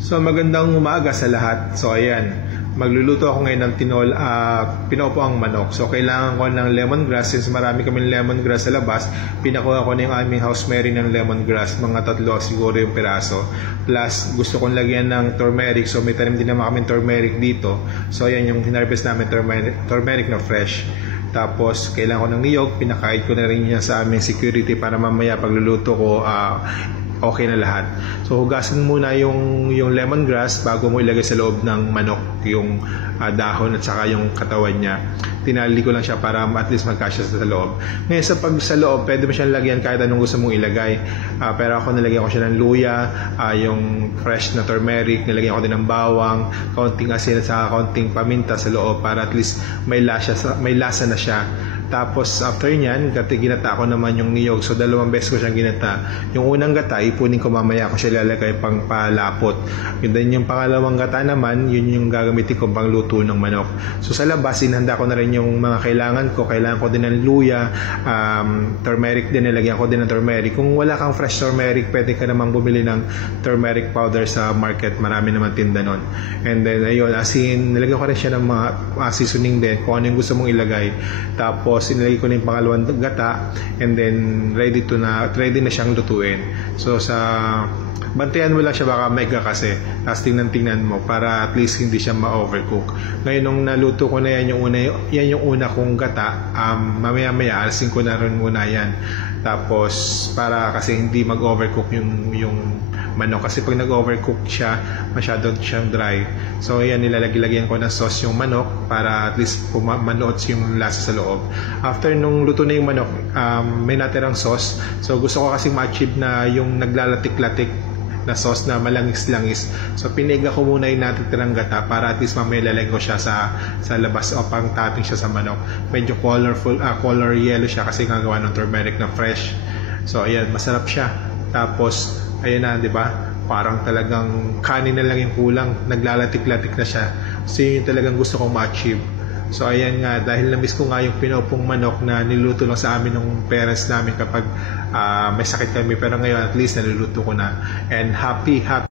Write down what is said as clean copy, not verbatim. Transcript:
So magandang umaga sa lahat. So ayan, magluluto ako ngayon ng pinopo ang manok. So kailangan ko ng lemongrass. Since marami kaming lemongrass sa labas, pinakuha ko na yung aming house mary ng lemongrass. Mga 3 siguro yung piraso. Plus gusto kong lagyan ng turmeric. So may tanim din naman kaming turmeric dito. So ayan yung hinarvest namin turmeric na fresh. Tapos kailangan ko ng niyog. Pinakain ko na rin yan sa aming security para mamaya pagluluto ko okay na lahat. So hugasan muna yung lemongrass bago mo ilagay sa loob ng manok yung dahon at saka yung katawan niya. Tinali ko lang siya para at least magkasya sa loob. Ngayon sa loob, pwede mo siyang lagyan kahit anong gusto mong ilagay. Pero ako nilagyan ko siya ng luya, yung fresh na turmeric, nilagyan ko din ng bawang, kaunting asin at saka kaunting paminta sa loob para at least may lasa na siya. Tapos after nyan, ginata ko naman yung niyog. So 2 beses ko siyang ginata. Yung unang gata, ipunin ko mamaya ko siya lalagay pang palapot. Yun din yung pangalawang gata naman, yun yung gagamitin ko pang luto ng manok. So sa labas, inhanda ko na rin yung mga kailangan ko. Kailangan ko din ng luya, turmeric din, nilagyan ko din ng turmeric. Kung wala kang fresh turmeric, pwede ka naman bumili ng turmeric powder sa market. Marami naman tinda nun. And then ayun, asin, nilagyan ko rin siya ng mga seasoning din kung ano yung gusto mong ilagay. Tapos inilagay ko na yung pangalawang gata and then ready na siyang lutuin. So bantayan mo lang siya baka mega kasi tapos tingnan mo para at least hindi siya ma-overcook. Ngayon nung naluto ko na yan yung una kong gata, mamaya alasin ko na rin muna yan. Tapos para kasi hindi mag-overcook yung manok kasi pag nag-overcook siya masyado siyang dry. So yan, nilalagyan ko ng sauce yung manok para at least manood yung lasa sa loob. After nung luto na yung manok, may natirang sauce. So gusto ko kasi ma-achieve na yung naglalatik-latik na sauce na malangis-langis. So piniga ko muna yung natitirang gata para at least mamaya lalagyan ko siya sa labas o pang topping siya sa manok. Medyo color yellow siya kasi gagawa ng turmeric na fresh. So ayan, masarap siya. Tapos ayan na, di ba? Parang talagang kanin na lang yung kulang. Naglalatik-latik na siya. So yun yung talagang gusto kong ma-achieve. So ayan nga, dahil na-miss ko nga yung pinopong manok na niluto lang sa amin ng parents namin kapag may sakit kami. Pero ngayon at least naluluto ko na. And happy